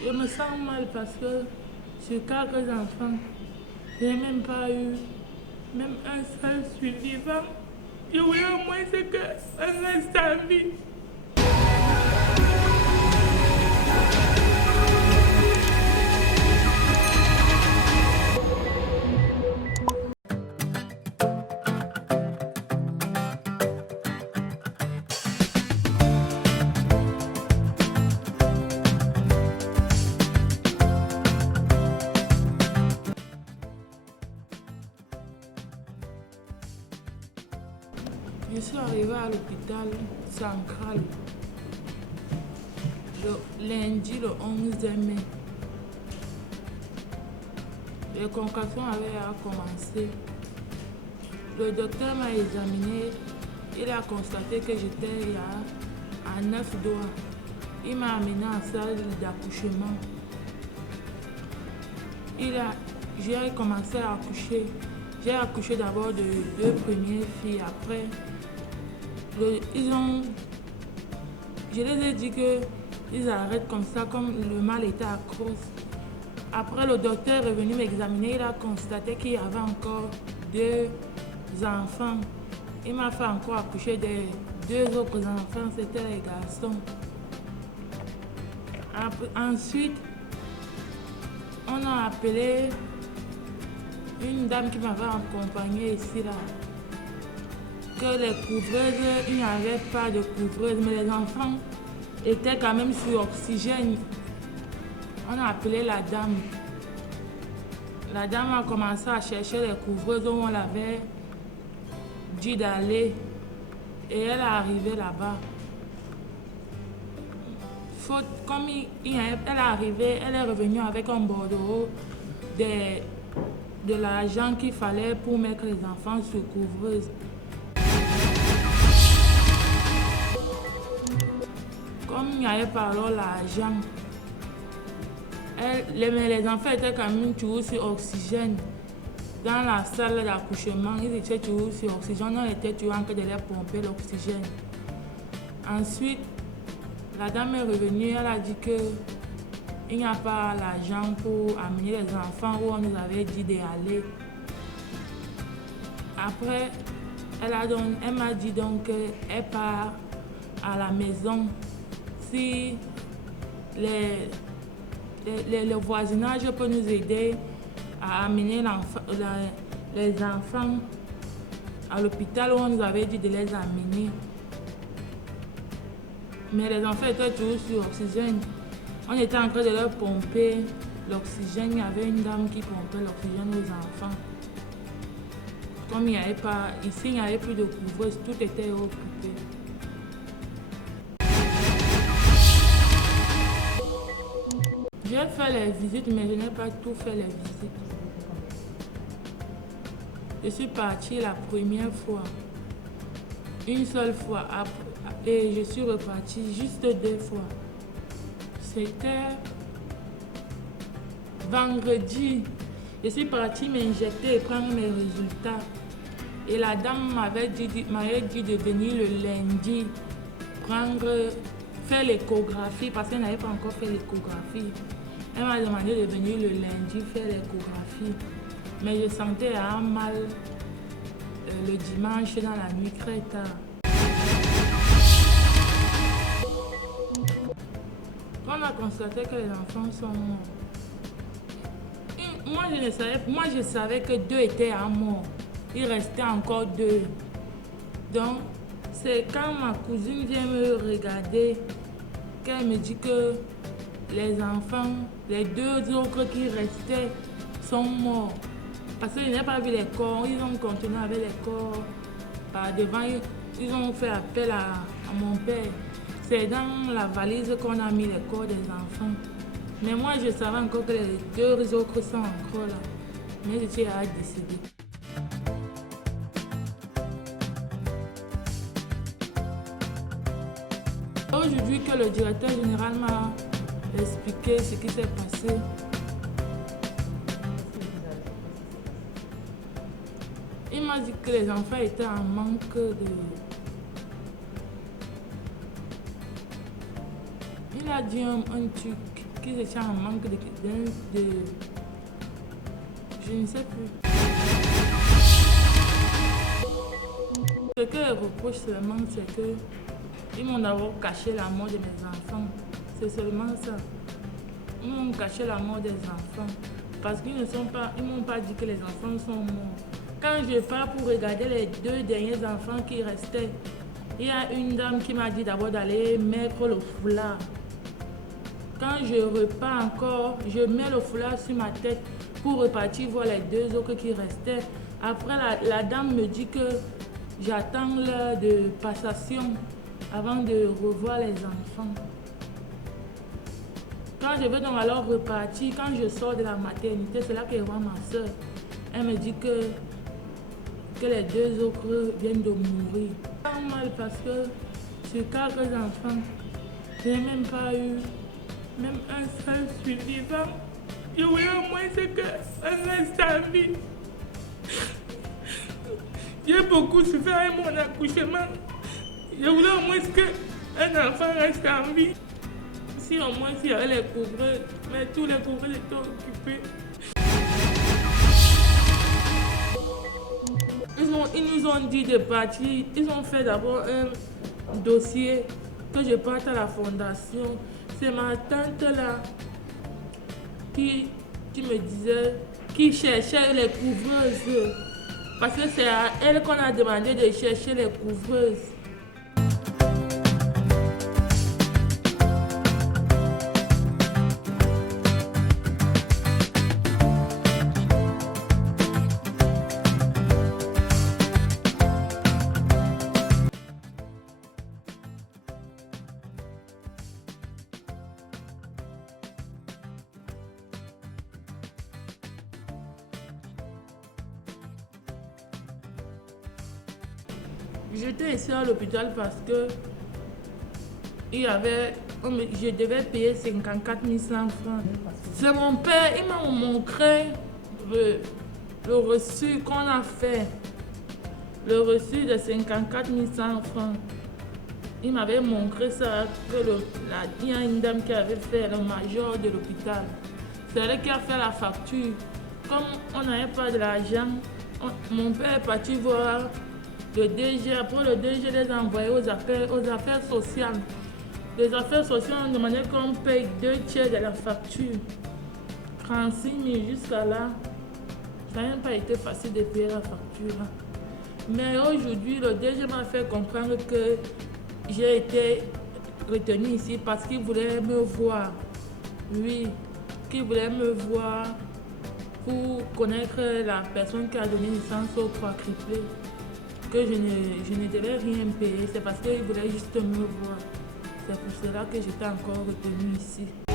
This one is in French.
Je me sens mal parce que sur 4 enfants, je n'ai même pas eu même un seul survivant. Je voulais au moins qu'un reste en vie. Je suis arrivée à l'hôpital central le lundi le 11 mai. Les contractions avaient commencé. Le docteur m'a examiné. Il a constaté que j'étais à 9 doigts. Il m'a amené en salle d'accouchement. J'ai commencé à accoucher. J'ai accouché d'abord de 2 premières filles. Après, je les ai dit qu'ils arrêtent comme ça, comme le mal était à cause. Après, le docteur est venu m'examiner. Il a constaté qu'il y avait encore 2 enfants. Il m'a fait encore accoucher des 2 autres enfants. C'était les garçons. Ensuite, on a appelé une dame qui m'avait accompagnée ici là. Que les couvreuses, il n'y avait pas de couvreuse, mais les enfants étaient quand même sur oxygène. On a appelé la dame. La dame a commencé à chercher les couvreuses où on l'avait dit d'aller. Et elle est arrivée là-bas. Comme elle est arrivée, elle est revenue avec un bordereau de l'argent qu'il fallait pour mettre les enfants sur couvreuse. Comme il n'y avait pas alors l'argent, les enfants étaient quand même toujours sur oxygène. Dans la salle d'accouchement, ils étaient toujours sur oxygène. On était toujours en train de leur pomper l'oxygène. Ensuite, la dame est revenue, elle a dit qu'il n'y a pas l'argent pour amener les enfants où on nous avait dit d'aller. Après, elle m'a dit donc qu'elle part à la maison. Si le voisinage peut nous aider à amener les enfants à l'hôpital où on nous avait dit de les amener. Mais les enfants étaient toujours sur oxygène. On était en train de leur pomper l'oxygène. Il y avait une dame qui pompait l'oxygène aux enfants. Comme il n'y avait pas, ici il n'y avait plus de couvreuse, tout était occupé. J'ai fait les visites, mais je n'ai pas tout fait les visites. Je suis partie la première fois, une seule fois, et je suis repartie juste 2 fois. C'était vendredi. Je suis partie m'injecter et prendre mes résultats. Et la dame m'avait dit de venir le lundi faire l'échographie parce qu'elle n'avait pas encore fait l'échographie. Elle m'a demandé de venir le lundi faire l'échographie. Mais je sentais un mal le dimanche dans la nuit très tard. On a constaté que les enfants sont morts. Moi, je savais que 2 étaient à mort. Il restait encore 2. Donc, c'est quand ma cousine vient me regarder qu'elle me dit que les enfants, les 2 autres qui restaient, sont morts. Parce que je n'ai pas vu les corps. Ils ont continué avec les corps. Par devant, ils ont fait appel à mon père. C'est dans la valise qu'on a mis les corps des enfants. Mais moi, je savais encore que les 2 autres sont encore là. Mais j'étais à décider. Aujourd'hui que le directeur général m'a expliqué ce qui s'est passé. Il m'a dit que les enfants étaient en manque de... Il a dit un truc. qui se sent en manque de... Je ne sais plus. Ce que je reproche seulement, c'est que ils m'ont d'abord caché la mort de mes enfants. C'est seulement ça. Ils m'ont caché la mort des enfants. Parce qu'ils m'ont pas dit que les enfants sont morts. Quand je pars pour regarder les 2 derniers enfants qui restaient, il y a une dame qui m'a dit d'abord d'aller mettre le foulard. Quand je repars encore, je mets le foulard sur ma tête pour repartir voir les 2 autres qui restaient. Après, la dame me dit que j'attends l'heure de passation avant de revoir les enfants. Quand je veux donc alors repartir, quand je sors de la maternité, c'est là que je vois ma soeur. Elle me dit que les 2 autres viennent de mourir. C'est normal parce que sur 4 enfants, je n'ai même pas eu même un seul survivant. Je voulais au moins qu'un reste en vie. J'ai beaucoup souffert avec mon accouchement. Je voulais au moins qu'un enfant reste en vie. Si au moins il y avait les couvreurs, mais tous les couvreurs étaient occupés. Ils nous ont dit de partir. Ils ont fait d'abord un dossier que je parte à la fondation. C'est ma tante là qui me disait, qui cherchait les couvreuses. Parce que c'est à elle qu'on a demandé de chercher les couvreuses. J'étais ici à l'hôpital parce que je devais payer 54 100 francs. C'est mon père, il m'a montré le reçu qu'on a fait. Le reçu de 54 100 francs. Il m'avait montré ça, il y a une dame qui avait fait le major de l'hôpital. C'est elle qui a fait la facture. Comme on n'avait pas de l'argent, mon père est parti voir le DG. Après, le DG les a envoyés aux affaires sociales. Les affaires sociales ont demandé qu'on paye 2/3 de la facture. 36 000 jusqu'à là. Ça n'a même pas été facile de payer la facture. Mais aujourd'hui, le DG m'a fait comprendre que j'ai été retenue ici parce qu'il voulait me voir. Oui, qu'il voulait me voir pour connaître la personne qui a donné licence aux 3 triplés. Que je ne devais rien payer, c'est parce qu'il voulait juste me voir. C'est pour cela que j'étais encore retenue ici.